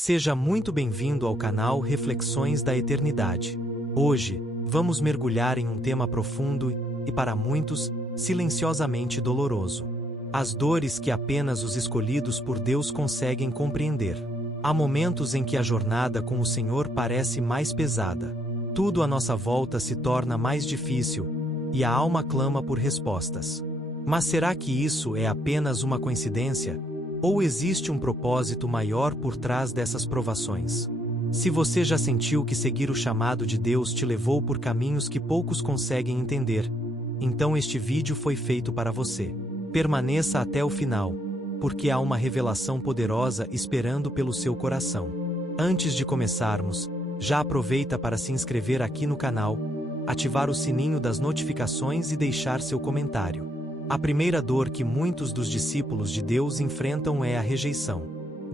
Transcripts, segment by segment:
Seja muito bem-vindo ao canal Reflexões da Eternidade. Hoje, vamos mergulhar em um tema profundo e, para muitos, silenciosamente doloroso. As dores que apenas os escolhidos por Deus conseguem compreender. Há momentos em que a jornada com o Senhor parece mais pesada. Tudo à nossa volta se torna mais difícil, e a alma clama por respostas. Mas será que isso é apenas uma coincidência? Ou existe um propósito maior por trás dessas provações? Se você já sentiu que seguir o chamado de Deus te levou por caminhos que poucos conseguem entender, então este vídeo foi feito para você. Permaneça até o final, porque há uma revelação poderosa esperando pelo seu coração. Antes de começarmos, já aproveita para se inscrever aqui no canal, ativar o sininho das notificações e deixar seu comentário. A primeira dor que muitos dos discípulos de Deus enfrentam é a rejeição.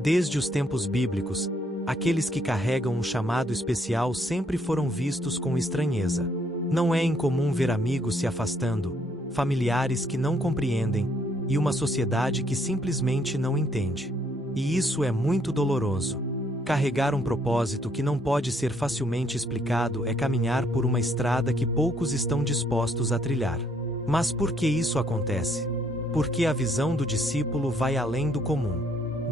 Desde os tempos bíblicos, aqueles que carregam um chamado especial sempre foram vistos com estranheza. Não é incomum ver amigos se afastando, familiares que não compreendem, e uma sociedade que simplesmente não entende. E isso é muito doloroso. Carregar um propósito que não pode ser facilmente explicado é caminhar por uma estrada que poucos estão dispostos a trilhar. Mas por que isso acontece? Porque a visão do discípulo vai além do comum.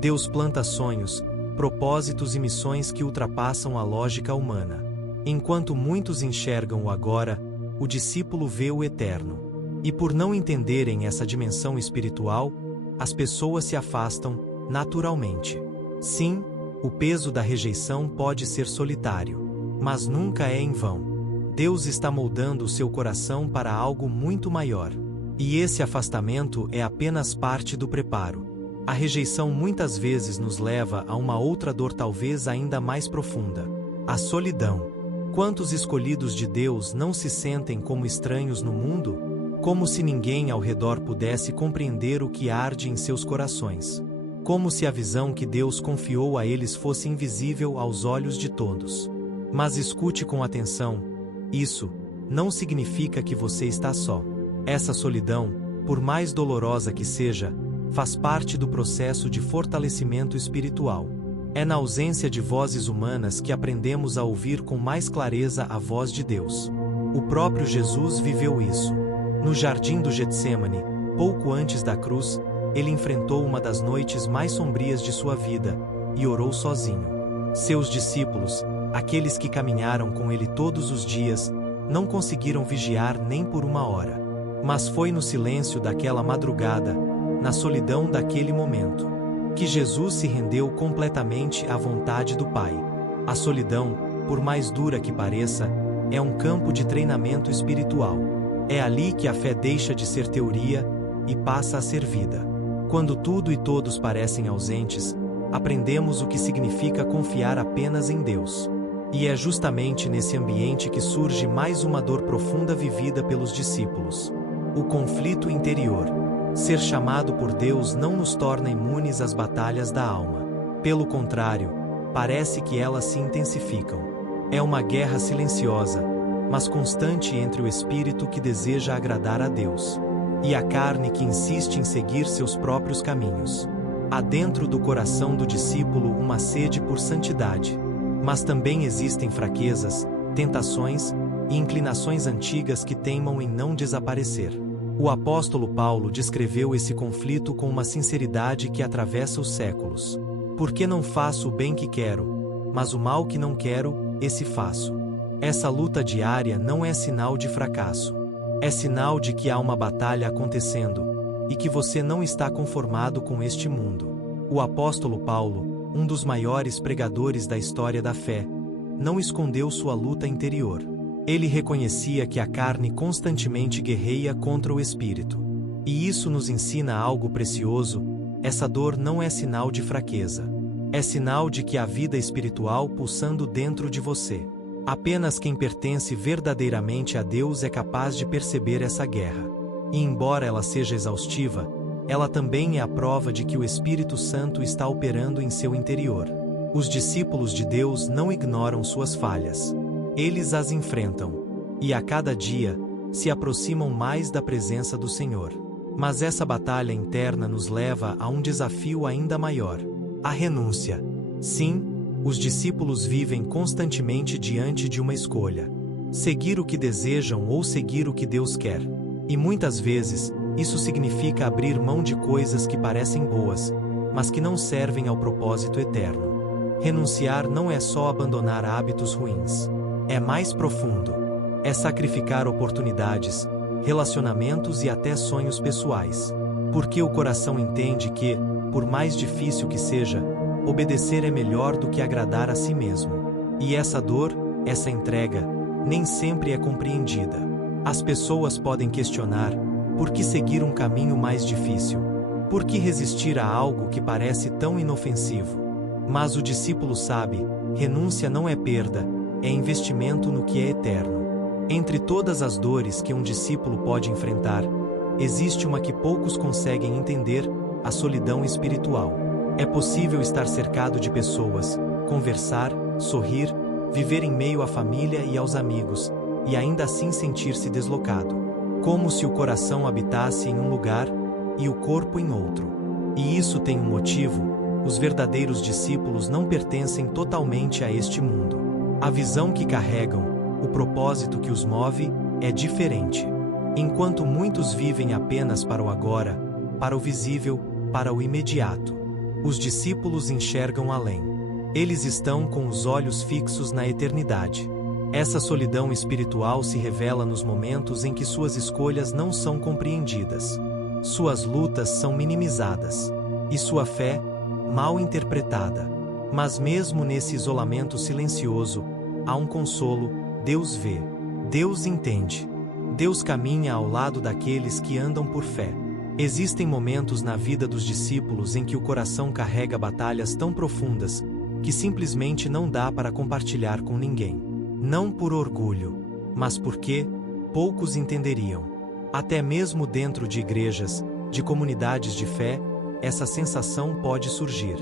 Deus planta sonhos, propósitos e missões que ultrapassam a lógica humana. Enquanto muitos enxergam o agora, o discípulo vê o eterno. E por não entenderem essa dimensão espiritual, as pessoas se afastam, naturalmente. Sim, o peso da rejeição pode ser solitário, mas nunca é em vão. Deus está moldando o seu coração para algo muito maior. E esse afastamento é apenas parte do preparo. A rejeição muitas vezes nos leva a uma outra dor talvez ainda mais profunda: a solidão. Quantos escolhidos de Deus não se sentem como estranhos no mundo? Como se ninguém ao redor pudesse compreender o que arde em seus corações. Como se a visão que Deus confiou a eles fosse invisível aos olhos de todos. Mas escute com atenção. Isso não significa que você está só. Essa solidão, por mais dolorosa que seja, faz parte do processo de fortalecimento espiritual. É na ausência de vozes humanas que aprendemos a ouvir com mais clareza a voz de Deus. O próprio Jesus viveu isso. No jardim do Getsêmani, pouco antes da cruz, ele enfrentou uma das noites mais sombrias de sua vida e orou sozinho. Seus discípulos, aqueles que caminharam com ele todos os dias, não conseguiram vigiar nem por uma hora. Mas foi no silêncio daquela madrugada, na solidão daquele momento, que Jesus se rendeu completamente à vontade do Pai. A solidão, por mais dura que pareça, é um campo de treinamento espiritual. É ali que a fé deixa de ser teoria e passa a ser vida. Quando tudo e todos parecem ausentes, aprendemos o que significa confiar apenas em Deus. E é justamente nesse ambiente que surge mais uma dor profunda vivida pelos discípulos: o conflito interior. Ser chamado por Deus não nos torna imunes às batalhas da alma. Pelo contrário, parece que elas se intensificam. É uma guerra silenciosa, mas constante entre o espírito que deseja agradar a Deus e a carne que insiste em seguir seus próprios caminhos. Há dentro do coração do discípulo uma sede por santidade. Mas também existem fraquezas, tentações e inclinações antigas que teimam em não desaparecer. O apóstolo Paulo descreveu esse conflito com uma sinceridade que atravessa os séculos. Porque não faço o bem que quero, mas o mal que não quero, esse faço. Essa luta diária não é sinal de fracasso. É sinal de que há uma batalha acontecendo, e que você não está conformado com este mundo. O apóstolo Paulo, um dos maiores pregadores da história da fé, não escondeu sua luta interior. Ele reconhecia que a carne constantemente guerreia contra o espírito. E isso nos ensina algo precioso: essa dor não é sinal de fraqueza. É sinal de que há vida espiritual pulsando dentro de você. Apenas quem pertence verdadeiramente a Deus é capaz de perceber essa guerra. E embora ela seja exaustiva, ela também é a prova de que o Espírito Santo está operando em seu interior. Os discípulos de Deus não ignoram suas falhas. Eles as enfrentam. E a cada dia, se aproximam mais da presença do Senhor. Mas essa batalha interna nos leva a um desafio ainda maior: a renúncia. Sim, Os discípulos vivem constantemente diante de uma escolha: seguir o que desejam ou seguir o que Deus quer. E muitas vezes, isso significa abrir mão de coisas que parecem boas, mas que não servem ao propósito eterno. Renunciar não é só abandonar hábitos ruins. É mais profundo. É sacrificar oportunidades, relacionamentos e até sonhos pessoais. Porque o coração entende que, por mais difícil que seja, obedecer é melhor do que agradar a si mesmo. E essa dor, essa entrega, nem sempre é compreendida. As pessoas podem questionar: por que seguir um caminho mais difícil? Por que resistir a algo que parece tão inofensivo? Mas o discípulo sabe: renúncia não é perda, é investimento no que é eterno. Entre todas as dores que um discípulo pode enfrentar, existe uma que poucos conseguem entender: a solidão espiritual. É possível estar cercado de pessoas, conversar, sorrir, viver em meio à família e aos amigos, e ainda assim sentir-se deslocado. Como se o coração habitasse em um lugar e o corpo em outro. E isso tem um motivo: os verdadeiros discípulos não pertencem totalmente a este mundo. A visão que carregam, o propósito que os move, é diferente. Enquanto muitos vivem apenas para o agora, para o visível, para o imediato, os discípulos enxergam além. Eles estão com os olhos fixos na eternidade. Essa solidão espiritual se revela nos momentos em que suas escolhas não são compreendidas. Suas lutas são minimizadas. E sua fé, mal interpretada. Mas mesmo nesse isolamento silencioso, há um consolo: Deus vê. Deus entende. Deus caminha ao lado daqueles que andam por fé. Existem momentos na vida dos discípulos em que o coração carrega batalhas tão profundas que simplesmente não dá para compartilhar com ninguém. Não por orgulho, mas porque poucos entenderiam. Até mesmo dentro de igrejas, de comunidades de fé, essa sensação pode surgir.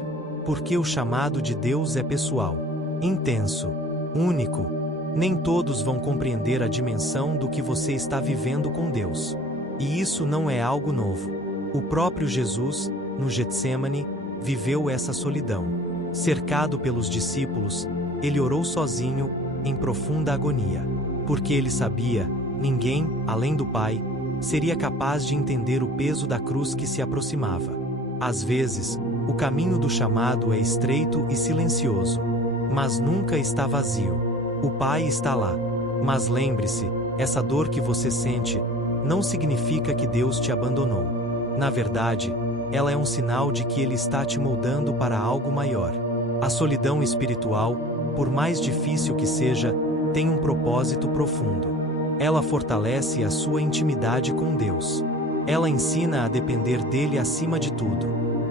Porque o chamado de Deus é pessoal, intenso, único. Nem todos vão compreender a dimensão do que você está vivendo com Deus. E isso não é algo novo. O próprio Jesus, no Getsêmani, viveu essa solidão. Cercado pelos discípulos, ele orou sozinho, em profunda agonia. Porque ele sabia: ninguém, além do Pai, seria capaz de entender o peso da cruz que se aproximava. Às vezes, o caminho do chamado é estreito e silencioso. Mas nunca está vazio. O Pai está lá. Mas lembre-se, essa dor que você sente não significa que Deus te abandonou. Na verdade, ela é um sinal de que Ele está te moldando para algo maior. A solidão espiritual, por mais difícil que seja, tem um propósito profundo. Ela fortalece a sua intimidade com Deus. Ela ensina a depender dele acima de tudo.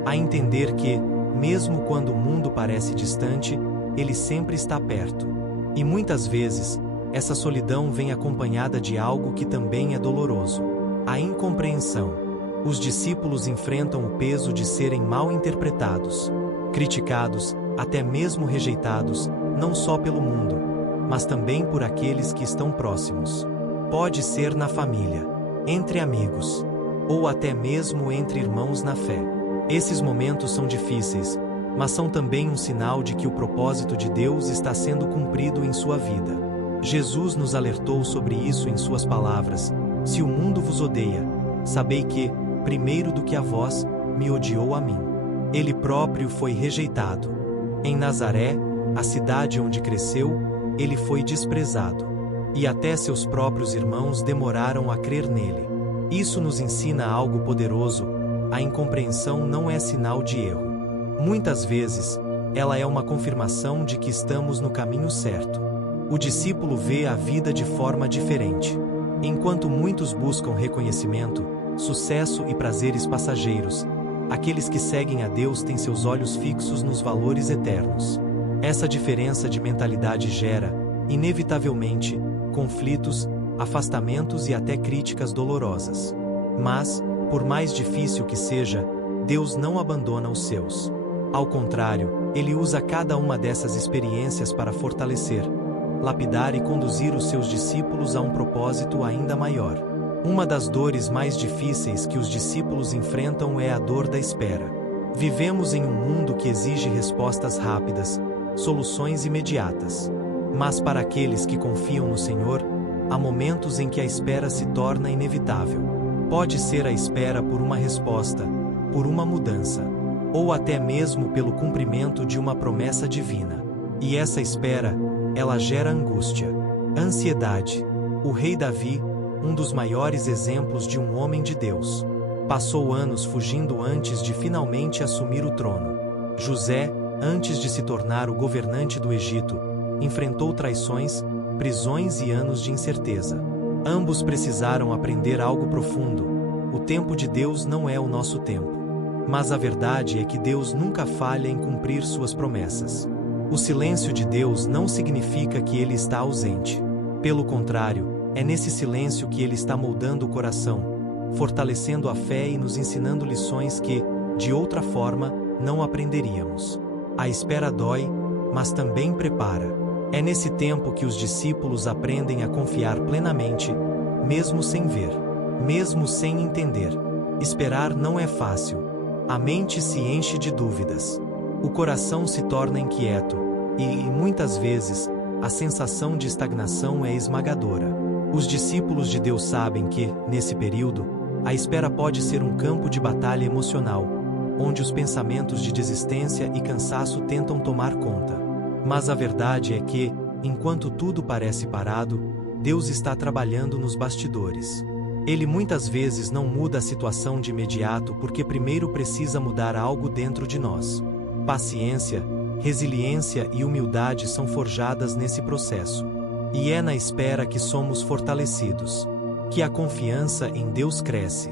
A entender que, mesmo quando o mundo parece distante, ele sempre está perto. E muitas vezes, essa solidão vem acompanhada de algo que também é doloroso: a incompreensão. Os discípulos enfrentam o peso de serem mal interpretados, criticados, até mesmo rejeitados, não só pelo mundo, mas também por aqueles que estão próximos. Pode ser na família, entre amigos, ou até mesmo entre irmãos na fé. Esses momentos são difíceis, mas são também um sinal de que o propósito de Deus está sendo cumprido em sua vida. Jesus nos alertou sobre isso em suas palavras: se o mundo vos odeia, sabei que, primeiro do que a vós, me odiou a mim. Ele próprio foi rejeitado. Em Nazaré, a cidade onde cresceu, ele foi desprezado. E até seus próprios irmãos demoraram a crer nele. Isso nos ensina algo poderoso: a incompreensão não é sinal de erro. Muitas vezes, ela é uma confirmação de que estamos no caminho certo. O discípulo vê a vida de forma diferente. Enquanto muitos buscam reconhecimento, sucesso e prazeres passageiros, aqueles que seguem a Deus têm seus olhos fixos nos valores eternos. Essa diferença de mentalidade gera, inevitavelmente, conflitos, afastamentos e até críticas dolorosas. Mas, por mais difícil que seja, Deus não abandona os seus. Ao contrário, Ele usa cada uma dessas experiências para fortalecer, lapidar e conduzir os seus discípulos a um propósito ainda maior. Uma das dores mais difíceis que os discípulos enfrentam é a dor da espera. Vivemos em um mundo que exige respostas rápidas, soluções imediatas. Mas para aqueles que confiam no Senhor, há momentos em que a espera se torna inevitável. Pode ser a espera por uma resposta, por uma mudança, ou até mesmo pelo cumprimento de uma promessa divina. E essa espera, ela gera angústia, ansiedade. O rei Davi, um dos maiores exemplos de um homem de Deus, passou anos fugindo antes de finalmente assumir o trono. José, antes de se tornar o governante do Egito, enfrentou traições, prisões e anos de incerteza. Ambos precisaram aprender algo profundo: o tempo de Deus não é o nosso tempo. Mas a verdade é que Deus nunca falha em cumprir suas promessas. O silêncio de Deus não significa que Ele está ausente. Pelo contrário, é nesse silêncio que Ele está moldando o coração, fortalecendo a fé e nos ensinando lições que, de outra forma, não aprenderíamos. A espera dói, mas também prepara. É nesse tempo que os discípulos aprendem a confiar plenamente, mesmo sem ver, mesmo sem entender. Esperar não é fácil. A mente se enche de dúvidas. O coração se torna inquieto, e, muitas vezes, a sensação de estagnação é esmagadora. Os discípulos de Deus sabem que, nesse período, a espera pode ser um campo de batalha emocional, onde os pensamentos de desistência e cansaço tentam tomar conta. Mas a verdade é que, enquanto tudo parece parado, Deus está trabalhando nos bastidores. Ele muitas vezes não muda a situação de imediato porque primeiro precisa mudar algo dentro de nós. Paciência, resiliência e humildade são forjadas nesse processo. E é na espera que somos fortalecidos, que a confiança em Deus cresce,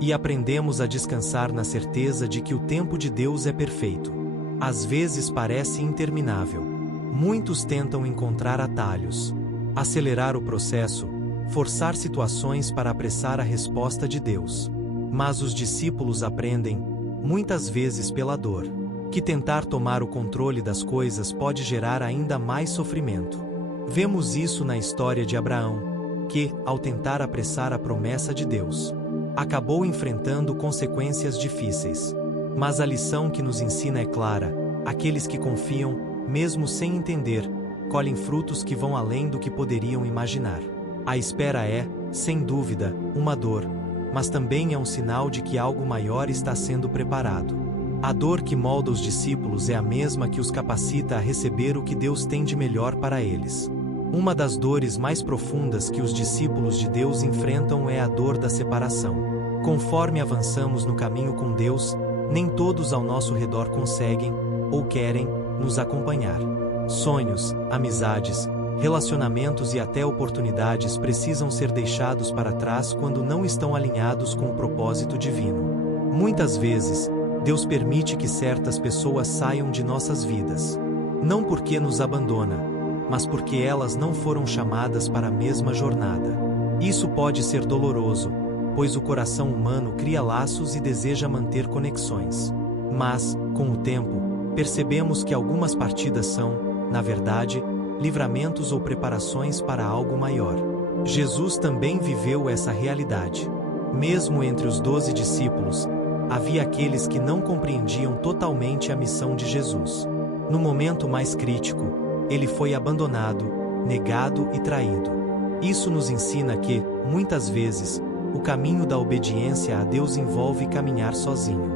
e aprendemos a descansar na certeza de que o tempo de Deus é perfeito. Às vezes parece interminável. Muitos tentam encontrar atalhos, acelerar o processo, forçar situações para apressar a resposta de Deus. Mas os discípulos aprendem, muitas vezes pela dor, que tentar tomar o controle das coisas pode gerar ainda mais sofrimento. Vemos isso na história de Abraão, que, ao tentar apressar a promessa de Deus, acabou enfrentando consequências difíceis. Mas a lição que nos ensina é clara: aqueles que confiam, mesmo sem entender, colhem frutos que vão além do que poderiam imaginar. A espera é, sem dúvida, uma dor, mas também é um sinal de que algo maior está sendo preparado. A dor que molda os discípulos é a mesma que os capacita a receber o que Deus tem de melhor para eles. Uma das dores mais profundas que os discípulos de Deus enfrentam é a dor da separação. Conforme avançamos no caminho com Deus, nem todos ao nosso redor conseguem, ou querem, nos acompanhar. Sonhos, amizades, relacionamentos e até oportunidades precisam ser deixados para trás quando não estão alinhados com o propósito divino. Muitas vezes, Deus permite que certas pessoas saiam de nossas vidas. Não porque nos abandona, mas porque elas não foram chamadas para a mesma jornada. Isso pode ser doloroso, pois o coração humano cria laços e deseja manter conexões. Mas, com o tempo, percebemos que algumas partidas são, na verdade, livramentos ou preparações para algo maior. Jesus também viveu essa realidade. Mesmo entre os 12 discípulos, havia aqueles que não compreendiam totalmente a missão de Jesus. No momento mais crítico, ele foi abandonado, negado e traído. Isso nos ensina que, muitas vezes, o caminho da obediência a Deus envolve caminhar sozinho.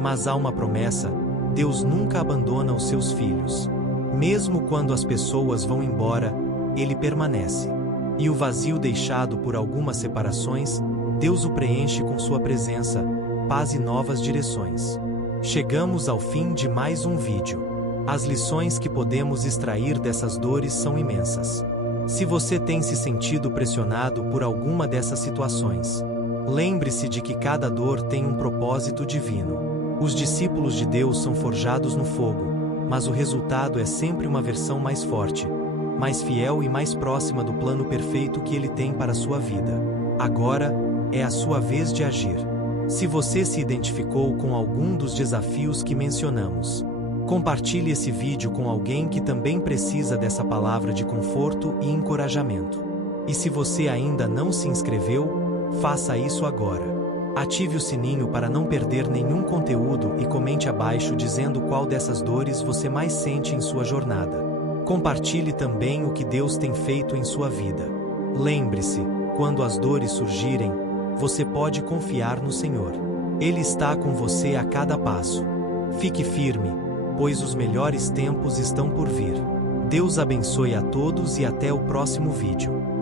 Mas há uma promessa: Deus nunca abandona os seus filhos. Mesmo quando as pessoas vão embora, Ele permanece. E o vazio deixado por algumas separações, Deus o preenche com sua presença, paz e novas direções. Chegamos ao fim de mais um vídeo. As lições que podemos extrair dessas dores são imensas. Se você tem se sentido pressionado por alguma dessas situações, lembre-se de que cada dor tem um propósito divino. Os discípulos de Deus são forjados no fogo, mas o resultado é sempre uma versão mais forte, mais fiel e mais próxima do plano perfeito que Ele tem para a sua vida. Agora, é a sua vez de agir. Se você se identificou com algum dos desafios que mencionamos, compartilhe esse vídeo com alguém que também precisa dessa palavra de conforto e encorajamento. E se você ainda não se inscreveu, faça isso agora. Ative o sininho para não perder nenhum conteúdo e comente abaixo dizendo qual dessas dores você mais sente em sua jornada. Compartilhe também o que Deus tem feito em sua vida. Lembre-se, quando as dores surgirem, você pode confiar no Senhor. Ele está com você a cada passo. Fique firme, pois os melhores tempos estão por vir. Deus abençoe a todos e até o próximo vídeo.